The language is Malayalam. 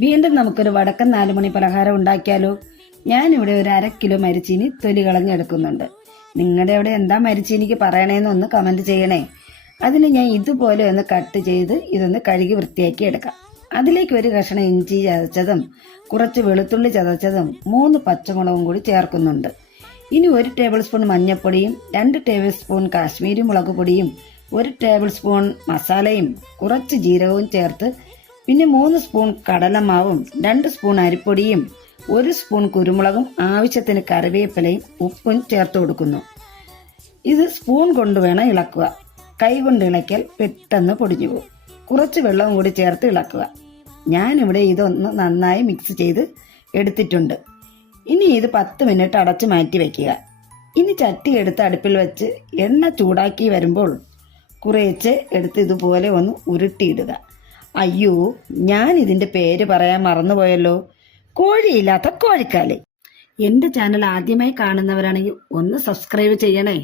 വീണ്ടും നമുക്കൊരു വടക്കൻ 4 മണി പലഹാരം ഉണ്ടാക്കിയാലോ? ഞാനിവിടെ ഒരു 1/2 കിലോ മരിച്ചീനി തൊലി കളഞ്ഞെടുക്കുന്നുണ്ട്. നിങ്ങളുടെ അവിടെ എന്താ മരിച്ചീനിക്ക് പറയണേന്ന് ഒന്ന് കമന്റ് ചെയ്യണേ. അതിന് ഞാൻ ഇതുപോലെ ഒന്ന് കട്ട് ചെയ്ത് ഇതൊന്ന് കഴുകി വൃത്തിയാക്കി എടുക്കാം. അതിലേക്ക് ഒരു കഷ്ണം ഇഞ്ചി ചതച്ചതും കുറച്ച് വെളുത്തുള്ളി ചതച്ചതും 3 പച്ചമുളകും കൂടി ചേർക്കുന്നുണ്ട്. ഇനി 1 ടേബിൾ സ്പൂൺ മഞ്ഞൾപ്പൊടിയും 2 ടേബിൾ സ്പൂൺ കാശ്മീരി മുളക് പൊടിയും 1 ടേബിൾ സ്പൂൺ മസാലയും കുറച്ച് ജീരകവും ചേർത്ത് പിന്നെ 3 സ്പൂൺ കടലമാവും 2 സ്പൂൺ അരിപ്പൊടിയും 1 സ്പൂൺ കുരുമുളകും ആവശ്യത്തിന് കറിവേപ്പിലയും ഉപ്പും ചേർത്ത് കൊടുക്കുന്നു. ഇത് സ്പൂൺ കൊണ്ട് വേണം ഇളക്കുക. കൈ കൊണ്ട് ഇളക്കിയാൽ പെട്ടെന്ന് പൊടിഞ്ഞു പോകും. കുറച്ച് വെള്ളവും കൂടി ചേർത്ത് ഇളക്കുക. ഞാനിവിടെ ഇതൊന്ന് നന്നായി മിക്സ് ചെയ്ത് എടുത്തിട്ടുണ്ട്. ഇനി ഇത് 10 മിനിറ്റ് അടച്ച് മാറ്റി വയ്ക്കുക. ഇനി ചട്ടി എടുത്ത് അടുപ്പിൽ വെച്ച് എണ്ണ ചൂടാക്കി വരുമ്പോൾ കുറേച്ച് എടുത്ത് ഇതുപോലെ ഒന്ന് ഉരുട്ടിയിടുക. അയ്യോ, ഞാൻ ഇതിൻ്റെ പേര് പറയാൻ മറന്നുപോയല്ലോ. കോഴിയില്ലാത്ത കോഴിക്കാല്. എൻ്റെ ചാനൽ ആദ്യമായി കാണുന്നവരാണെങ്കിൽ ഒന്ന് സബ്സ്ക്രൈബ് ചെയ്യണേ.